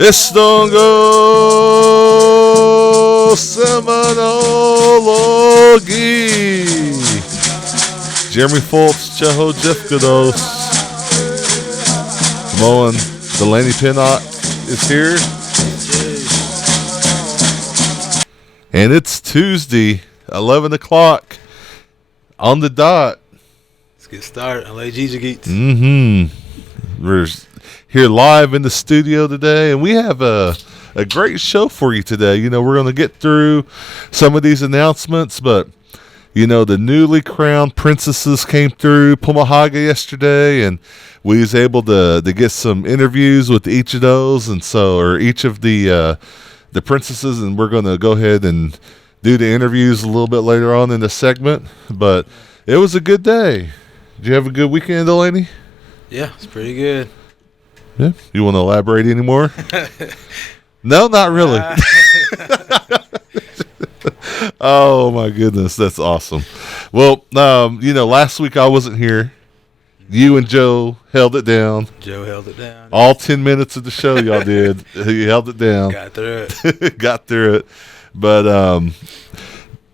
Estongo Seminology. Jeremy Foltz, Cheho Jeffkados. Moen Delaney Pinnock is here. And it's Tuesday, 11 o'clock on the dot. Let's get started. LA Gija Geeks. We're here live in the studio today, and we have a great show for you today. You know, we're going to get through some of these announcements, but, you know, the newly crowned princesses came through Pumahaga yesterday, and we was able to get some interviews with each of those, and so, or each of the princesses, and we're going to go ahead and do the interviews a little bit later on in the segment. But it was a good day. Did you have a good weekend, Delaney? Yeah, it's pretty good. Yeah. You want to elaborate anymore? No, not really. Oh my goodness, that's awesome. Well, you know, last week I wasn't here. You and Joe held it down. Joe held it down. All 10 minutes of the show y'all did. You held it down. Got through it. Got through it. But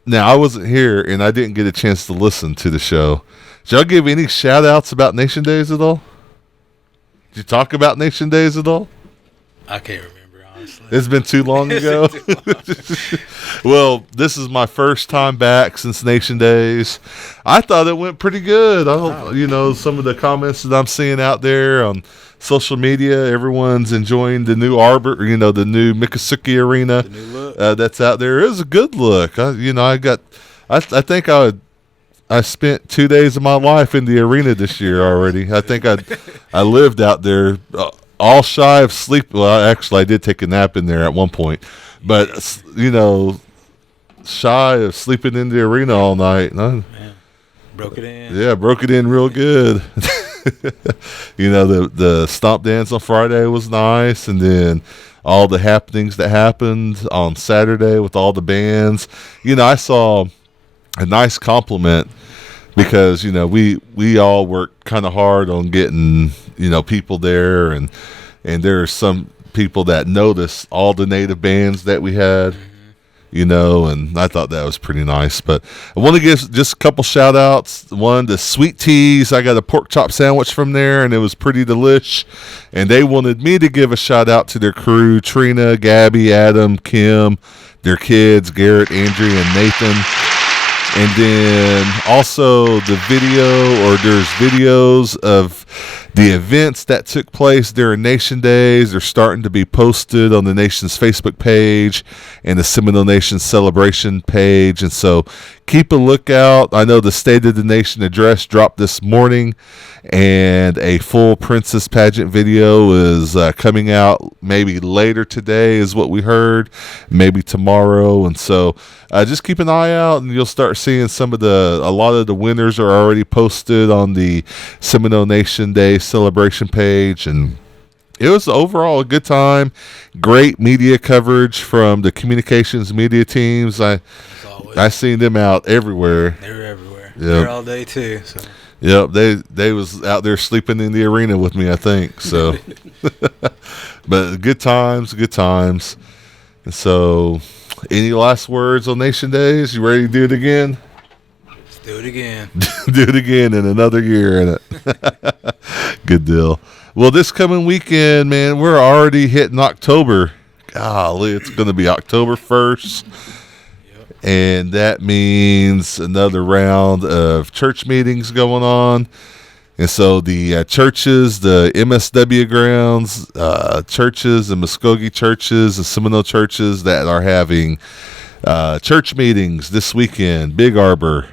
now I wasn't here, and I didn't get a chance to listen to the show. Did y'all give any shout-outs about Nation Days at all? Did you talk about Nation Days at all? I can't remember, honestly. It's been too long ago. Well, this is my first time back since Nation Days. I thought it went pretty good. You know, some of the comments that I'm seeing out there on social media, everyone's enjoying the new Arbor, you know, the new Miccosukee Arena. The new look. That's out there. It was a good look. I think I spent 2 days of my life in the arena this year already. I think I lived out there all shy of sleep. Well, actually, I did take a nap in there at one point, but you know, shy of sleeping in the arena all night. Man, broke it in. Yeah, broke it in real good. You know, the stomp dance on Friday was nice, and then all the happenings that happened on Saturday with all the bands. You know, I saw a nice compliment because, you know, we all worked kind of hard on getting, you know, people there, and there are some people that noticed all the native bands that we had, you know, and I thought that was pretty nice. But I want to give just a couple shout outs. One, to Sweet Teas. I got a pork chop sandwich from there, and it was pretty delish, and they wanted me to give a shout out to their crew: Trina, Gabby, Adam, Kim, their kids, Garrett, Andrea, and Nathan. And then also there's videos of the events that took place during Nation Days. They're starting to be posted on the Nation's Facebook page and the Seminole Nation Celebration page. And so keep a lookout. I know the State of the Nation address dropped this morning, and a full Princess Pageant video is coming out maybe later today is what we heard, maybe tomorrow. And so just keep an eye out, and you'll start seeing a lot of the winners are already posted on the Seminole Nation Day celebration page. And it was overall a good time. Great media coverage from the communications media teams. I seen them out everywhere. They were everywhere. Yep. They were all day too. So. Yep, they was out there sleeping in the arena with me, I think. So, but good times. And so, any last words on Nation Days? You ready to do it again? Let's do it again. Do it again in another year, innit? Good deal. Well, this coming weekend, man, we're already hitting October. Golly, it's going to be October 1st. Yep. And that means another round of church meetings going on. And so the churches, the MSW grounds, churches, and Muskogee churches, and Seminole churches that are having church meetings this weekend: Big Arbor,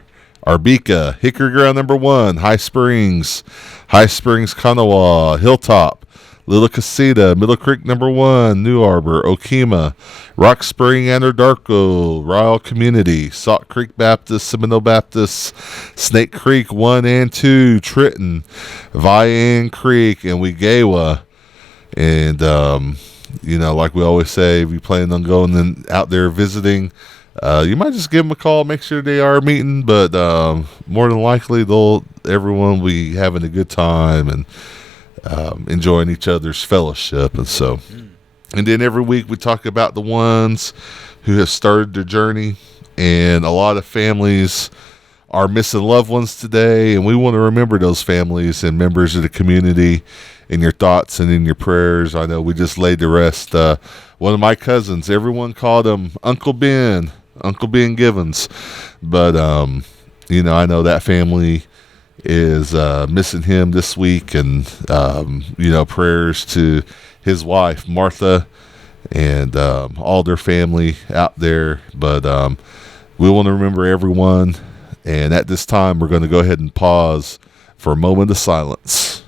Arbica, Hickory Ground number 1, High Springs, Kanawha, Hilltop, Little Casita, Middle Creek number 1, New Arbor, Okemah, Rock Spring, Anadarko, Ryle Community, Salt Creek Baptist, Seminole Baptist, Snake Creek 1 and 2, Trenton, Vian Creek, and Wegawa. And, you know, like we always say, if you plan on going out there visiting, you might just give them a call, make sure they are meeting, but more than likely everyone will be having a good time and enjoying each other's fellowship. And so And then every week we talk about the ones who have started their journey. And a lot of families are missing loved ones today. And we want to remember those families and members of the community in your thoughts and in your prayers. I know we just laid to rest one of my cousins. Everyone called him Uncle Ben Givens. But, I know that family is missing him this week. And, prayers to his wife, Martha, and all their family out there. But we want to remember everyone. And at this time, we're going to go ahead and pause for a moment of silence.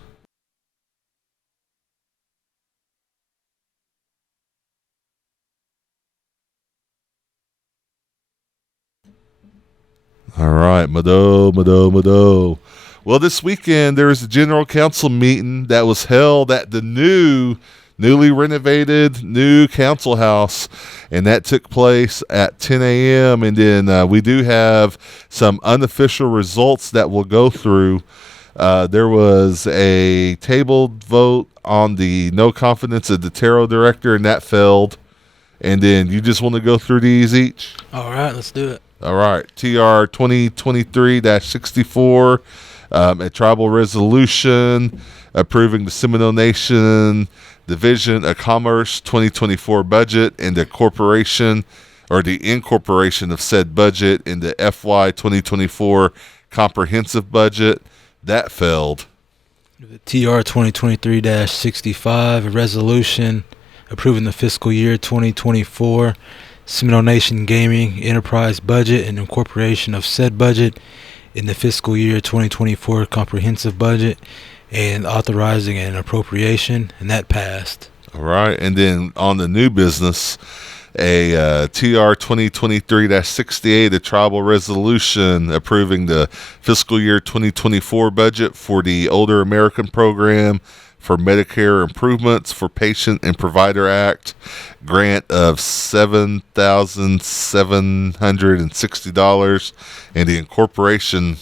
All right, Mado. Well, this weekend there was a general council meeting that was held at the newly renovated new council house, and that took place at 10 a.m. And then we do have some unofficial results that we'll go through. There was a tabled vote on the no confidence of the Tarot director, and that failed. And then you just want to go through these each? All right, let's do it. All right, TR 2023-64, a tribal resolution approving the Seminole Nation Division of Commerce 2024 budget and the incorporation of said budget in the FY 2024 comprehensive budget. That failed. TR 2023-65, a resolution approving the fiscal year 2024 Seminole Nation Gaming Enterprise budget and incorporation of said budget in the fiscal year 2024 comprehensive budget and authorizing an appropriation, and that passed. All right, and then on the new business, a TR 2023-68, a tribal resolution approving the fiscal year 2024 budget for the Older American Program for Medicare Improvements for Patient and Provider Act, grant of $7,760, and the incorporation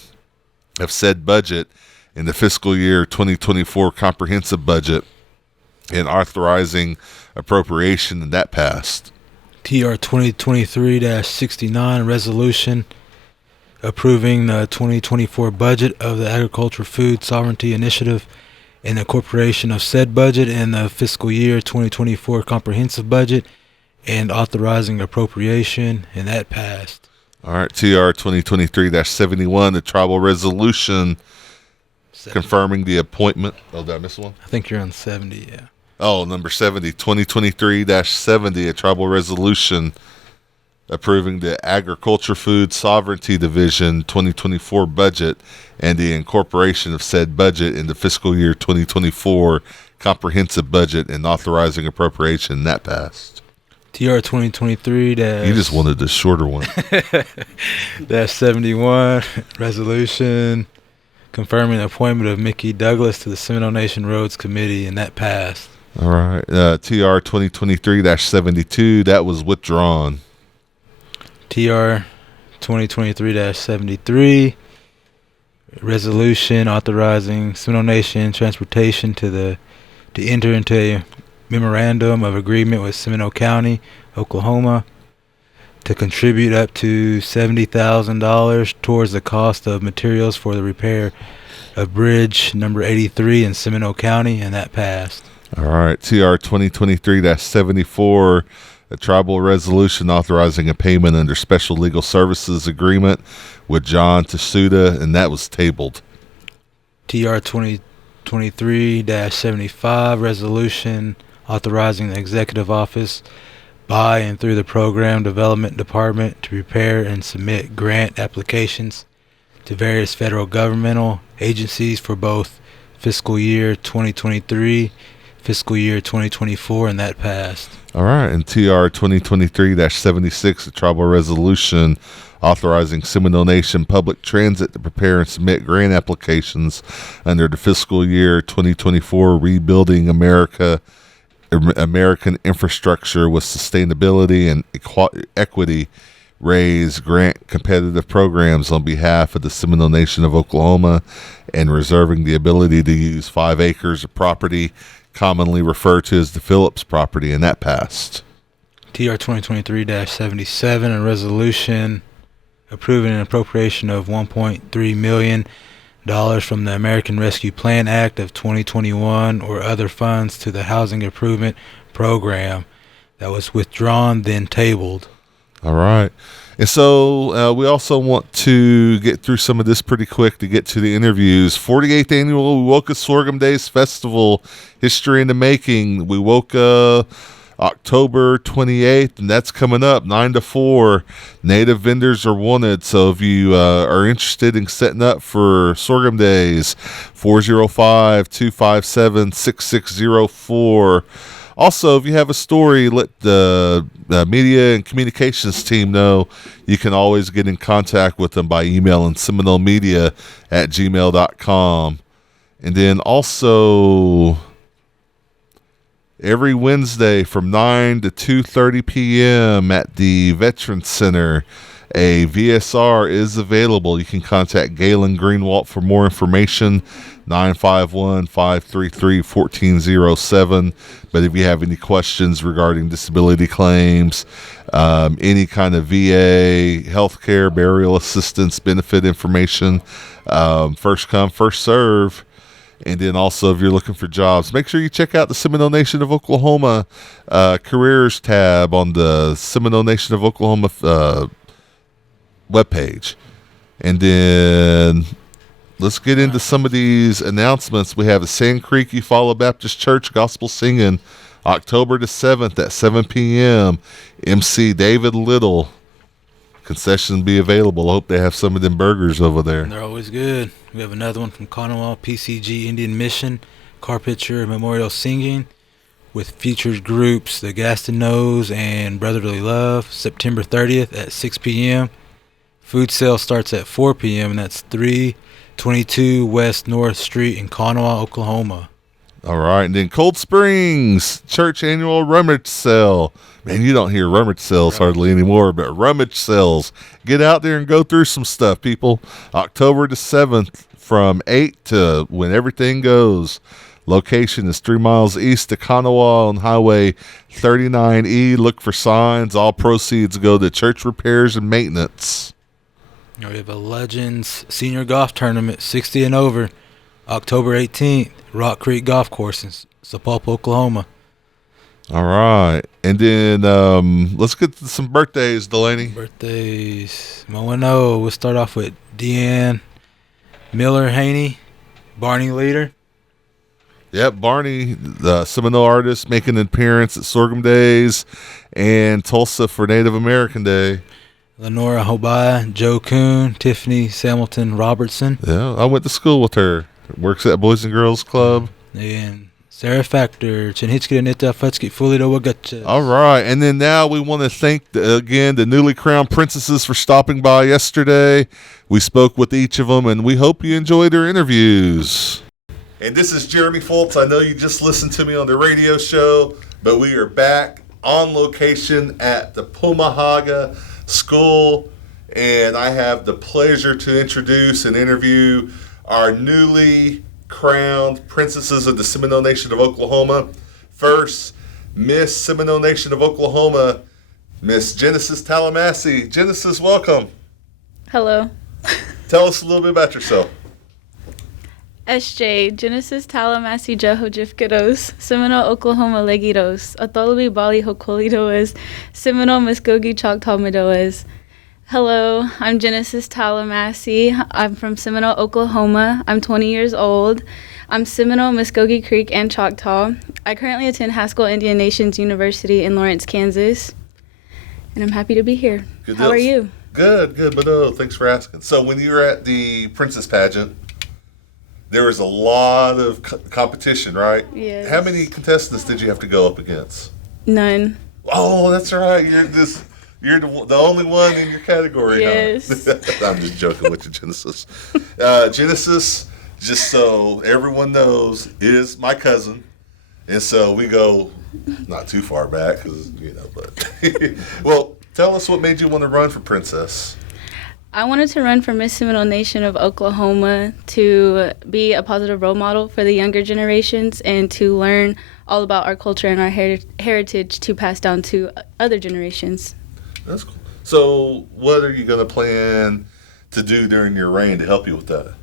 of said budget in the fiscal year 2024 comprehensive budget and authorizing appropriation, and that passed. TR 2023-69, resolution approving the 2024 budget of the Agriculture Food Sovereignty Initiative and the incorporation of said budget in the fiscal year 2024 comprehensive budget and authorizing appropriation, and that passed. All right, TR 2023-71, the tribal resolution confirming the appointment. Oh, did I miss one? I think you're on 70, yeah. Oh, number 70, 2023-70, a tribal resolution approving the Agriculture Food Sovereignty Division 2024 budget and the incorporation of said budget in the fiscal year 2024 comprehensive budget and authorizing appropriation. That passed. TR 2023 You just wanted the shorter one. Dash 71, resolution confirming the appointment of Mickey Douglas to the Seminole Nation Roads Committee, and that passed. All right. TR 2023-72, that was withdrawn. TR 2023-73, resolution authorizing Seminole Nation Transportation to enter into a memorandum of agreement with Seminole County, Oklahoma, to contribute up to $70,000 towards the cost of materials for the repair of bridge number 83 in Seminole County, and that passed. All right. TR 2023-74, a tribal resolution authorizing a payment under special legal services agreement with John Tsuda, and that was tabled. TR 2023-75, resolution authorizing the executive office by and through the Program Development Department to prepare and submit grant applications to various federal governmental agencies for both fiscal year 2023, fiscal year 2024, and that passed. All right. And TR 2023-76, a tribal resolution authorizing Seminole Nation Public Transit to prepare and submit grant applications under the fiscal year 2024 Rebuilding American Infrastructure with Sustainability and Equity raise grant competitive programs on behalf of the Seminole Nation of Oklahoma and reserving the ability to use 5 acres of property commonly referred to as the Phillips property, and that passed. TR 2023-77, a resolution approving an appropriation of $1.3 million from the American Rescue Plan Act of 2021 or other funds to the Housing Improvement Program that was withdrawn, then tabled. All right. And so we also want to get through some of this pretty quick to get to the interviews. 48th Annual Wewoka Sorghum Days Festival, History in the Making. Wewoka, October 28th, and that's coming up 9 to 4. Native vendors are wanted, so if you are interested in setting up for Sorghum Days, 405-257-6604. Also, if you have a story, let the media and communications team know. You can always get in contact with them by emailing seminolemedia@gmail.com. And then also, every Wednesday from 9 to 2:30 p.m. at the Veterans Center, a VSR is available. You can contact Galen Greenwalt for more information, 951-533-1407. But if you have any questions regarding disability claims, any kind of VA, healthcare, burial assistance, benefit information, first come, first serve. And then also, if you're looking for jobs, make sure you check out the Seminole Nation of Oklahoma careers tab on the Seminole Nation of Oklahoma webpage. And then let's get into some of these announcements. We have the Sand Creek Eufaula Baptist Church Gospel Singing, October the 7th at 7 p.m. MC David Little. Concessions be available. I hope they have some of them burgers over there. They're always good. We have another one from Conowal PCG Indian Mission, Carpenter Memorial Singing, with featured groups the Gastineaus and Brotherly Love, September 30th at 6 p.m. Food sale starts at 4 p.m., and that's 322 West North Street in Conowal, Oklahoma. All right, and then Cold Springs Church Annual Rummage Sale. Man, you don't hear rummage sales hardly anymore, but rummage sales. Get out there and go through some stuff, people. October the 7th from 8 to when everything goes. Location is 3 miles east of Conowal on Highway 39E. Look for signs. All proceeds go to church repairs and maintenance. We have a Legends Senior Golf Tournament, 60 and over, October 18th, Rock Creek Golf Course in Sapulpa, Oklahoma. All right. And then let's get to some birthdays, Delaney. Birthdays. Moano. We'll start off with Deanne Miller Haney, Barney Leader. Yep, Barney, the Seminole artist, making an appearance at Sorghum Days and Tulsa for Native American Day. Lenora Hobaya, Joe Kuhn, Tiffany Samilton Robertson. Yeah, I went to school with her. Works at Boys and Girls Club. And Sarah Factor, Chenhitski Nita Futski Fulito Wagacha. All right, and then now we want to thank, again, the newly crowned princesses for stopping by yesterday. We spoke with each of them, and we hope you enjoyed their interviews. And this is Jeremy Foltz. I know you just listened to me on the radio show, but we are back on location at the Pumahaga School, and I have the pleasure to introduce and interview our newly crowned princesses of the Seminole Nation of Oklahoma. First, Miss Seminole Nation of Oklahoma, Miss Genesis Tallamassie. Genesis, welcome. Hello. Tell us a little bit about yourself. SJ, Genesis Tallamassie Jehojifkados, Seminole, Oklahoma Legidos, Atholabi Bali Hokolidoes, Seminole Muskogee Choctaw Midoes. Hello, I'm Genesis Tallamassie. I'm from Seminole, Oklahoma. I'm 20 years old. I'm Seminole, Muskogee Creek, and Choctaw. I currently attend Haskell Indian Nations University in Lawrence, Kansas. And I'm happy to be here. Good How are you? Good, but thanks for asking. So when you were at the Princess Pageant, there was a lot of competition, right? Yes. How many contestants did you have to go up against? None. Oh, that's right. You're the only one in your category. Yes. Huh? I'm just joking with you, Genesis. Genesis, just so everyone knows, is my cousin. And so we go not too far back, but well, tell us what made you want to run for princess. I wanted to run for Miss Seminole Nation of Oklahoma to be a positive role model for the younger generations and to learn all about our culture and our heritage to pass down to other generations. That's cool. So, what are you going to plan to do during your reign to help you with that?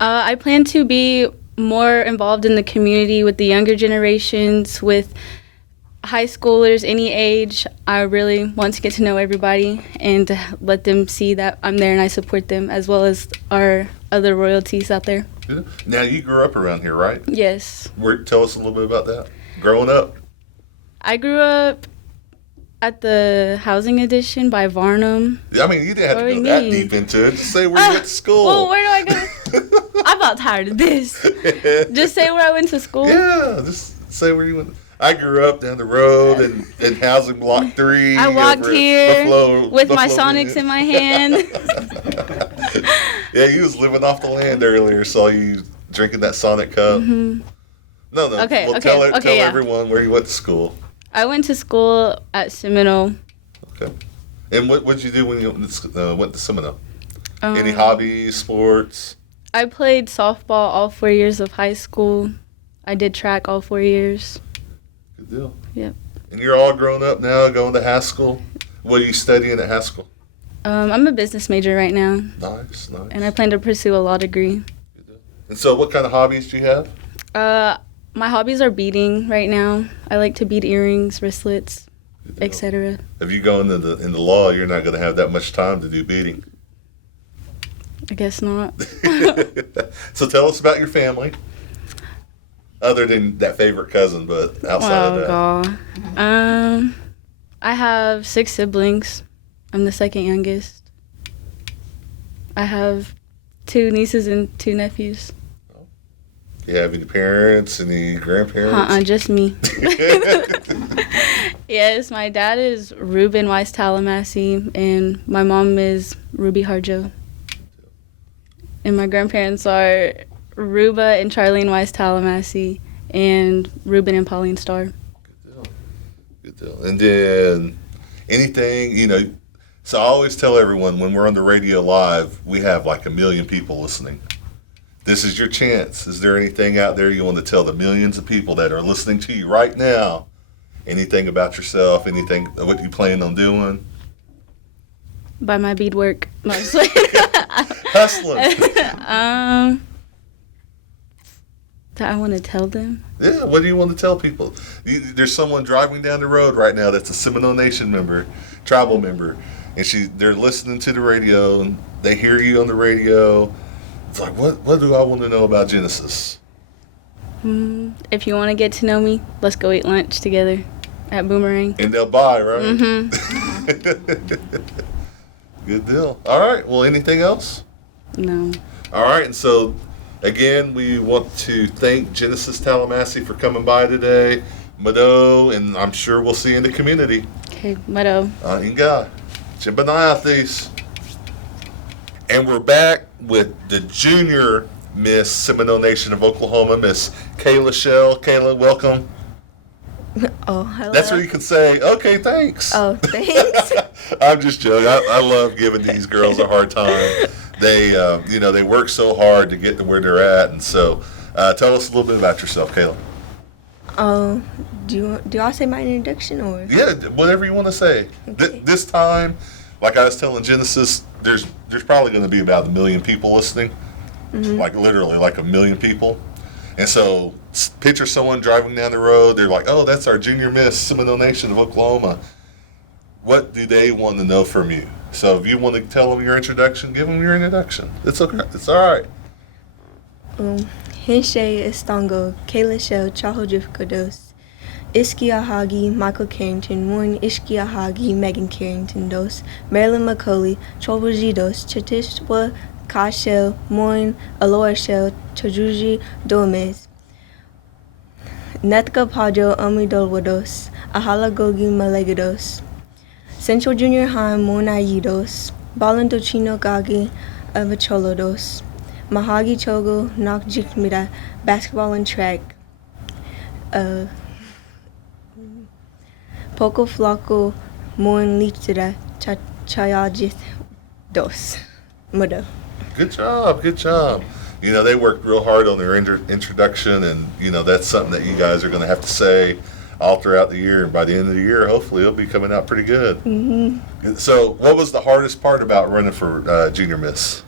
I plan to be more involved in the community with the younger generations, with high schoolers, any age. I really want to get to know everybody and to let them see that I'm there and I support them, as well as our other royalties out there. Yeah. Now, you grew up around here, right? Yes. Tell us a little bit about that. Growing up. I grew up at the housing addition by Varnum. I mean, you didn't have to go that deep into it. Just say where you went to school. Well, where do I go? I'm about tired of this. Just say where I went to school. Yeah, just say where you went. I grew up down the road in housing block 3. I walked here with my Buffalo Sonics in my hand. Yeah, you was living off the land earlier. Saw you drinking that Sonic cup. Mm-hmm. No. Okay, well, okay, tell yeah. everyone where you went to school. I went to school at Seminole. Okay. And what did you do when you went to Seminole? Any hobbies, sports? I played softball all 4 years of high school. I did track all 4 years. Good deal. Yep. And you're all grown up now, going to high school? What are you studying at high school? I'm a business major right now. Nice. And I plan to pursue a law degree. Good deal. And so what kind of hobbies do you have? My hobbies are beading right now. I like to bead earrings, wristlets, etc. If you go into the law, you're not going to have that much time to do beading. I guess not. So tell us about your family. Other than that favorite cousin, but outside of that. God. I have 6 siblings. I'm the second youngest. I have 2 nieces and 2 nephews. You have any parents, any grandparents? Just me. Yes, my dad is Ruben Weiss Tallahassee, and my mom is Ruby Harjo. And my grandparents are Ruba and Charlene Weiss Tallahassee, and Ruben and Pauline Starr. Good deal. And then anything, so I always tell everyone when we're on the radio live, we have like 1 million people listening. This is your chance. Is there anything out there you want to tell the millions of people that are listening to you right now? Anything about yourself? Anything what you plan on doing? By my beadwork, mostly. Hustling. Do I want to tell them? Yeah, what do you want to tell people? There's someone driving down the road right now that's a Seminole Nation member, tribal member, and they're listening to the radio, and they hear you on the radio. It's like, what do I want to know about Genesis? If you want to get to know me, let's go eat lunch together at Boomerang. And they'll buy, right? Mm-hmm. Good deal. All right. Well, anything else? No. All right. And so, again, we want to thank Genesis Tallahassee for coming by today. Mado, and I'm sure we'll see you in the community. Okay, Mado. Inga. Chimbanayathis. And we're back with the junior Miss Seminole Nation of Oklahoma, Miss Kayla Shell. Kayla, welcome. Oh, hello. That's where you can say, okay, thanks. Oh, thanks. I'm just joking. I love giving these girls a hard time. They, they work so hard to get to where they're at. And so tell us a little bit about yourself, Kayla. Do I say my introduction or? Yeah, whatever you want to say. Okay. This time, like I was telling Genesis, there's probably going to be about 1 million people listening. Mm-hmm. Like literally like 1 million people. And so picture someone driving down the road. They're like, oh, that's our junior Miss Seminole Nation of Oklahoma. What do they want to know from you? So if you want to tell them your introduction, give them your introduction. It's okay. It's all right. Henshe Estongo, Kayla Shell, Chahojifukados, Iskiahagi, Michael Carrington, Warren Ishkiahagi, Megan Carrington Dos, Marilyn McCauley, Chobujidos, Chatishwa, Kashel, Moin, Aloha Shell, Chajuji Domez, Netka Pajo, Amidolwados, Ahala Gogi Malegados, Central Junior High, Monayidos, Balantochino Gagi, Avacholodos, Mahagi Chogo, Nakjikmira, basketball and track, Poco Flaco, Moin Lichira, Chayajith, dos. Mudo. Good job. Good job. You know, they worked real hard on their introduction, and, you know, that's something that you guys are going to have to say all throughout the year. And by the end of the year, hopefully, it'll be coming out pretty good. Mm-hmm. So, what was the hardest part about running for Junior Miss?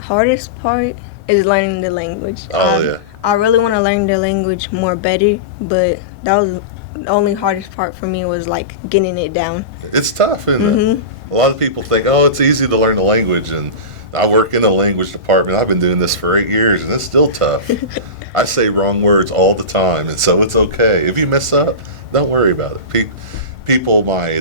Hardest part is learning the language. Oh, yeah. I really want to learn the language more better, but that was the only hardest part for me was like getting it down. It's tough, isn't it? A lot of people think, oh, it's easy to learn the language, and I work in the language department. I've been doing this for 8 years, and it's still tough. I say wrong words all the time, and so it's okay. If you mess up, don't worry about it. People might,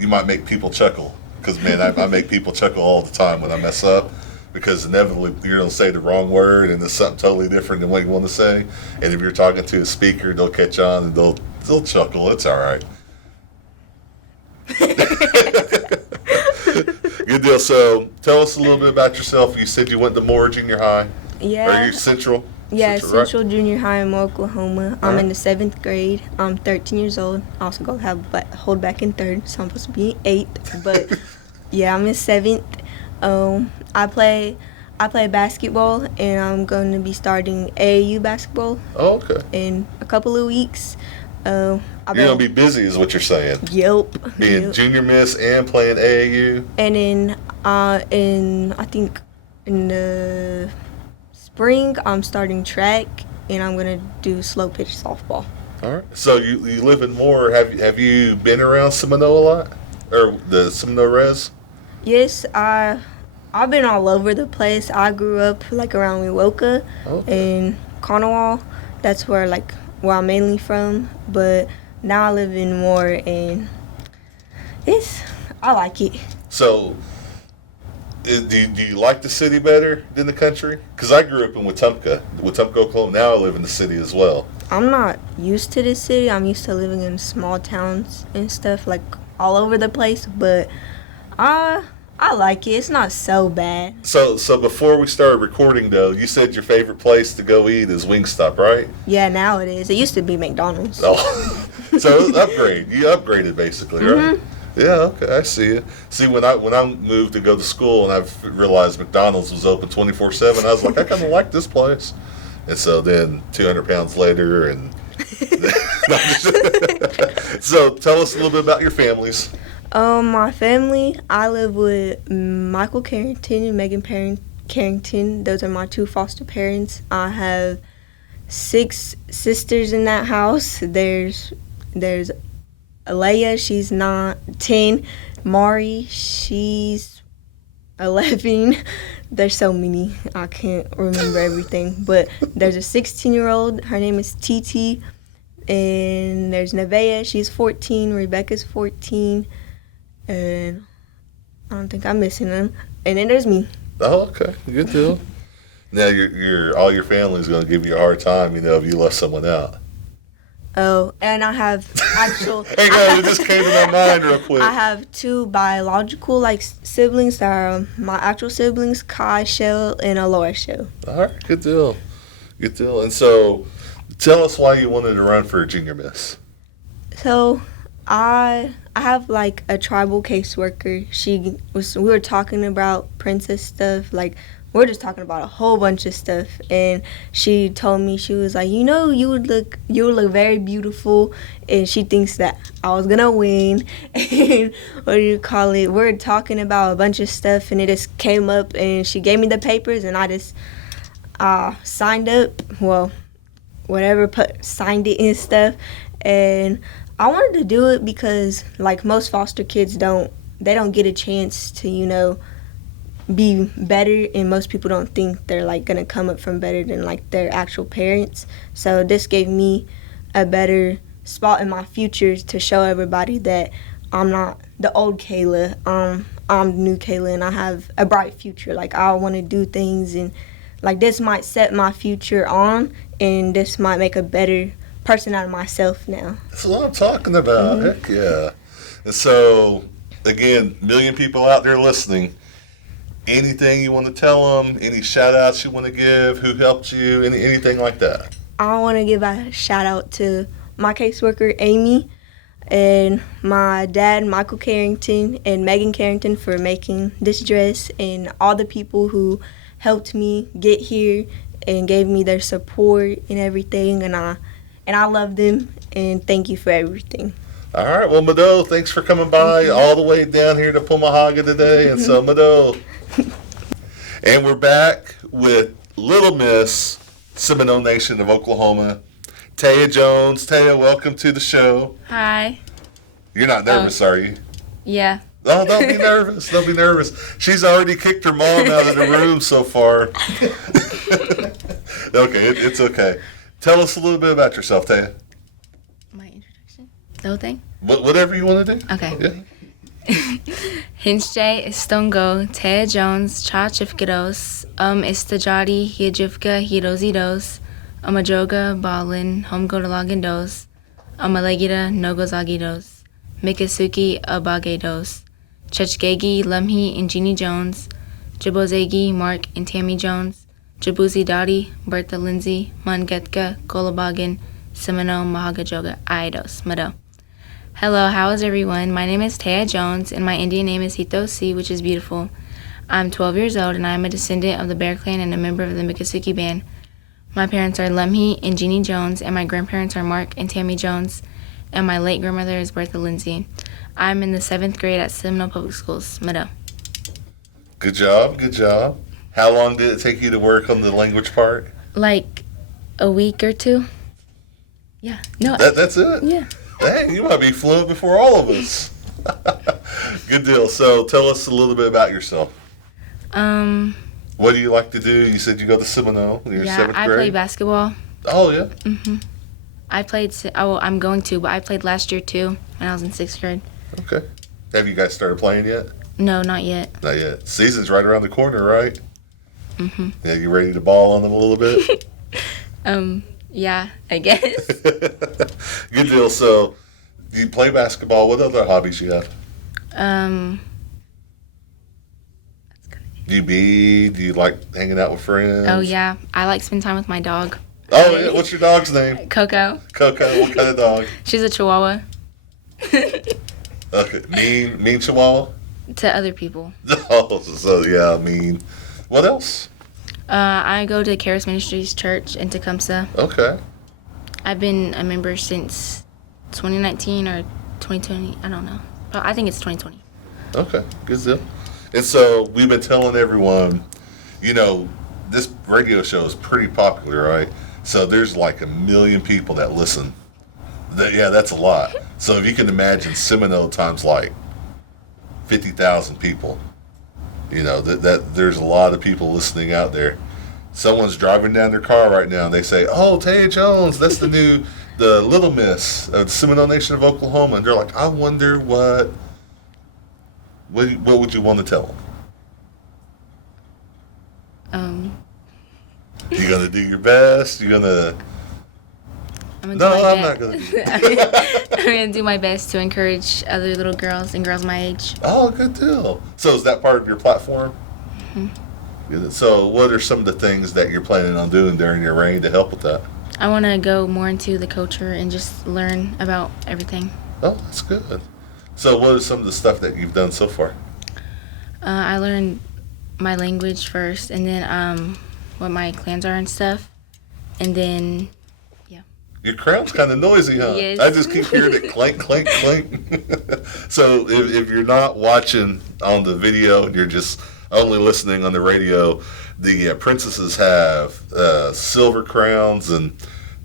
you might make people chuckle, because, man, I make people chuckle all the time when I mess up, because inevitably you're going to say the wrong word, and it's something totally different than what you want to say. And if you're talking to a speaker, they'll catch on, and they'll chuckle. It's all right. Good deal. So, tell us a little bit about yourself. You said you went to Moore Junior High. Yeah. Are you Central? Yeah, Central right? Junior High in Moore, Oklahoma. I'm in the 7th grade. I'm 13 years old. I also go hold back in 3rd, so I'm supposed to be in 8th. But yeah, I'm in 7th. I play basketball, and I'm going to be starting AAU basketball. Oh, okay. In a couple of weeks. You're going to be busy is what you're saying. Yep. Being Junior Miss and playing AAU. And then I think in the spring, I'm starting track, and I'm going to do slow pitch softball. All right. So you live in Moore. Have you been around Seminole a lot? Or the Seminole Res? Yes, I've been all over the place. I grew up like around Wewoka and Cornwall. That's where I'm mainly from. But now I live in Moore, and I like it. So, do you like the city better than the country? Because I grew up in Wetumpka, Oklahoma. Now I live in the city as well. I'm not used to the city. I'm used to living in small towns and stuff, like all over the place. But I like it. It's not so bad. So before we started recording, though, you said your favorite place to go eat is Wingstop, right? Yeah, now it is. It used to be McDonald's. Oh, so upgrade. You upgraded basically, right? Yeah, okay, I see it. See, when I moved to go to school and I realized McDonald's was open 24/7, I was like, I kind of like this place. And so then 200 pounds later, and so tell us a little bit about your families. My family, I live with Michael Carrington and Megan Carrington. Those are my 2 foster parents. I have 6 sisters in that house. There's Alea, she's 10. Mari, she's 11. There's so many. I can't remember everything. But there's a 16-year-old. Her name is TT. And there's Nevaeh. She's 14. Rebecca's 14. And I don't think I'm missing them. And then there's me. Oh, okay. Good deal. Now, all your family's going to give you a hard time, if you left someone out. Oh, and I have actual... Hang on, it just came to my mind real quick. I have 2 biological, siblings that are my actual siblings, Kai Shell and Alora Shell. All right, good deal. Good deal. And so, tell us why you wanted to run for Junior Miss. So, I have a tribal caseworker. We were talking about princess stuff, we're just talking about a whole bunch of stuff, and she told me, she was like, you would look very beautiful, and she thinks that I was gonna win. And we're talking about a bunch of stuff, and it just came up, and she gave me the papers, and I just signed up, signed it and stuff. And I wanted to do it because most foster kids don't get a chance to be better, and most people don't think they're gonna come up from better than their actual parents. So this gave me a better spot in my future to show everybody that I'm not the old Kayla. I'm the new Kayla, and I have a bright future. I want to do things, and this might set my future on, and this might make a better person out of myself now. That's what I'm talking about. Heck yeah. And so, again, million people out there listening. Anything you want to tell them? Any shout-outs you want to give? Who helped you? Anything like that? I want to give a shout-out to my caseworker, Amy. And my dad, Michael Carrington, and Megan Carrington for making this dress, and all the people who helped me get here and gave me their support and everything. And I love them, and thank you for everything. All right. Well, Mado, thanks for coming by all the way down here to Pumahaga today. And so, Mado. And we're back with Little Miss Seminole Nation of Oklahoma, Taya Jones. Taya, welcome to the show. Hi. You're not nervous, are you? Yeah. Oh, don't be nervous. Don't be nervous. She's already kicked her mom out of the room so far. Okay, it's okay. Tell us a little bit about yourself, Taya. My introduction? The whole thing? Whatever you want to do. Okay. Yeah. Hinchjay Istongo, Taya Jones, Cha Chifkados, Istajadi, Hijivka, Hidozidos, Amajoga, Balin, Homgodalagandos, Amalegida, Nogozagidos, Mikasuki, Abagados, Chechgegi, Lemhi, and Jeannie Jones, Jibozegi, Mark, and Tammy Jones, Jabuzi Dadi, Bertha Lindsay, Mangetka, Kolabagan, Seminole, Mahagajoga, Aidos, Mado. Hello, how is everyone? My name is Taya Jones, and my Indian name is Hitosi, which is beautiful. I'm 12 years old, and I am a descendant of the Bear Clan and a member of the Mikasuki Band. My parents are Lemhi and Jeannie Jones, and my grandparents are Mark and Tammy Jones, and my late grandmother is Bertha Lindsay. I'm in the 7th grade at Seminole Public Schools, Mado. Good job. Good job. How long did it take you to work on the language part? Like a week or two. Yeah. No. That's it? Yeah. Dang, you might be fluent before all of us. Good deal. So tell us a little bit about yourself. What do you like to do? You said you go to Seminole. You're Yeah, 7th grade? I play basketball. Oh, yeah? I played, I'm going to, but I played last year too when I was in 6th grade. Okay. Have you guys started playing yet? No, not yet. Not yet. Season's right around the corner, right? Yeah, you ready to ball on them a little bit? Yeah, I guess. Good deal. So, you play basketball. What other hobbies you have? Do you bead? Do you like hanging out with friends? Oh yeah, I like spend time with my dog. Oh, yeah. What's your dog's name? Coco. Coco. What kind of dog? She's a Chihuahua. Okay. Mean Chihuahua? To other people. Oh, so yeah, mean. What else? I go to Charis Ministries Church in Tecumseh. Okay. I've been a member since 2019 or 2020. I don't know. I think it's 2020. Okay, good deal. And so we've been telling everyone, this radio show is pretty popular, right? So there's like 1 million people that listen. That's a lot. So if you can imagine Seminole times like 50,000 people, that there's a lot of people listening out there. Someone's driving down their car right now and they say, "Oh, Taya Jones, that's the Little Miss of the Seminole Nation of Oklahoma." And they're like, "I wonder what would you want to tell them?" You gonna do your best? You gonna? I'm not gonna. I'm gonna do my best to encourage other little girls and girls my age. Oh, good deal. So is that part of your platform? So what are some of the things that you're planning on doing during your reign to help with that? I want to go more into the culture and just learn about everything. Oh, that's good. So what is some of the stuff that you've done so far? I learned my language first, and then what my clans are and stuff, and then Your crown's kind of noisy, huh? Yes. I just keep hearing it clank, clank, clank. So if you're not watching on the video and you're just only listening on the radio, the princesses have silver crowns, and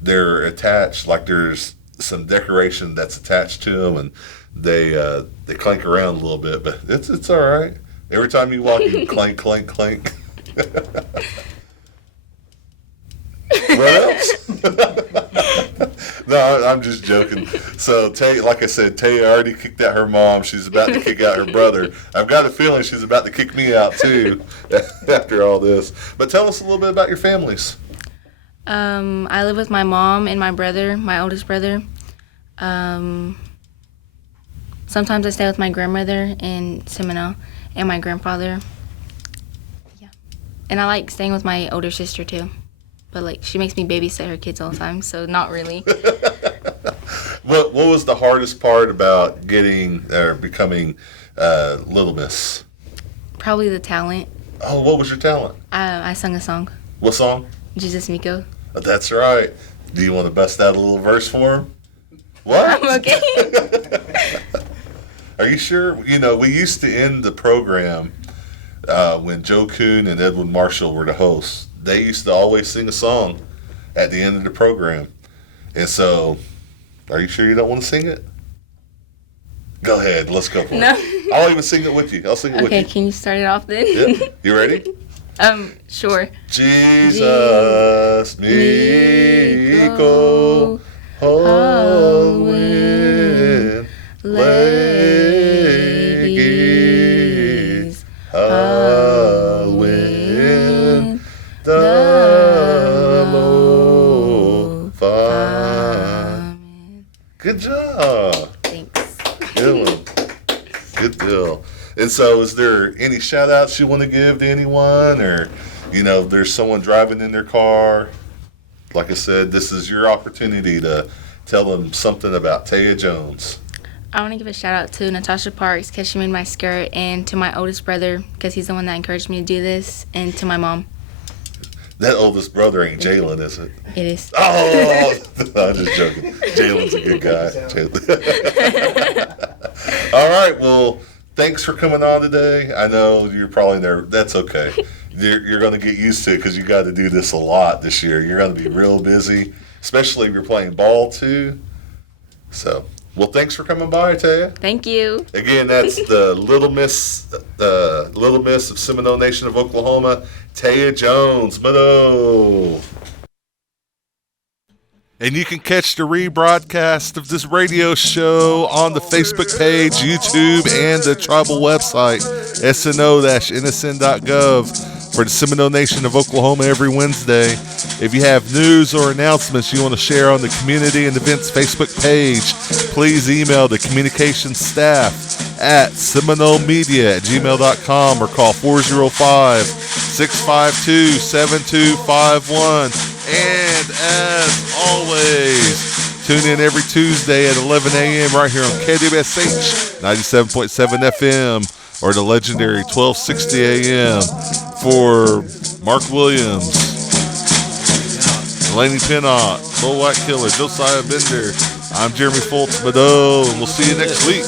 they're attached, like there's some decoration that's attached to them, and they clank around a little bit, but it's all right. Every time you walk, you clank, clank, clank. What else? No, I'm just joking. So, like I said, Taya already kicked out her mom. She's about to kick out her brother. I've got a feeling she's about to kick me out, too, after all this. But tell us a little bit about your families. I live with my mom and my brother, my oldest brother. Sometimes I stay with my grandmother in Seminole and my grandfather. Yeah. And I like staying with my older sister, too. But, she makes me babysit her kids all the time, so not really. What was the hardest part about getting or becoming Little Miss? Probably the talent. Oh, what was your talent? I sung a song. What song? Jesus Miko. That's right. Do you want to bust out a little verse for him? What? I'm okay. Are you sure? We used to end the program when Joe Kuhn and Edwin Marshall were the hosts. They used to always sing a song at the end of the program. And so, are you sure you don't want to sing it? Go ahead. Let's go for No. it. I'll even sing it with you. I'll sing it with Okay, you. can you start it off then? Yep. You ready? Sure. Jesus, Miko, Halloween, Legis, Halloween, Damo, Good job. Thanks. Good one. Good deal. And so, is there any shout outs you want to give to anyone, or, there's someone driving in their car? Like I said, this is your opportunity to tell them something about Taya Jones. I want to give a shout out to Natasha Parks because she made my skirt, and to my oldest brother because he's the one that encouraged me to do this, and to my mom. That oldest brother ain't Jalen, is it? It is. Oh, I'm just joking. Jalen's a good guy. All right, well, thanks for coming on today. I know you're probably there. That's okay. You're going to get used to it because you got to do this a lot this year. You're going to be real busy, especially if you're playing ball too. So, well, thanks for coming by, Taya. Thank you. Again, that's the Little Miss of Seminole Nation of Oklahoma, Taya Jones. Mado. And you can catch the rebroadcast of this radio show on the Facebook page, YouTube, and the tribal website, sno-nsn.gov, for the Seminole Nation of Oklahoma every Wednesday. If you have news or announcements you want to share on the Community and Events Facebook page, please email the communications staff at seminolemedia@gmail.com or call 405-652-7251. And as always, tune in every Tuesday at 11 a.m. right here on KWSH 97.7 FM or the legendary 1260 a.m. for Mark Williams, Laney Pinnock, Bull White Killer, Josiah Bender. I'm Jeremy Fultz Mado, and we'll see you next week.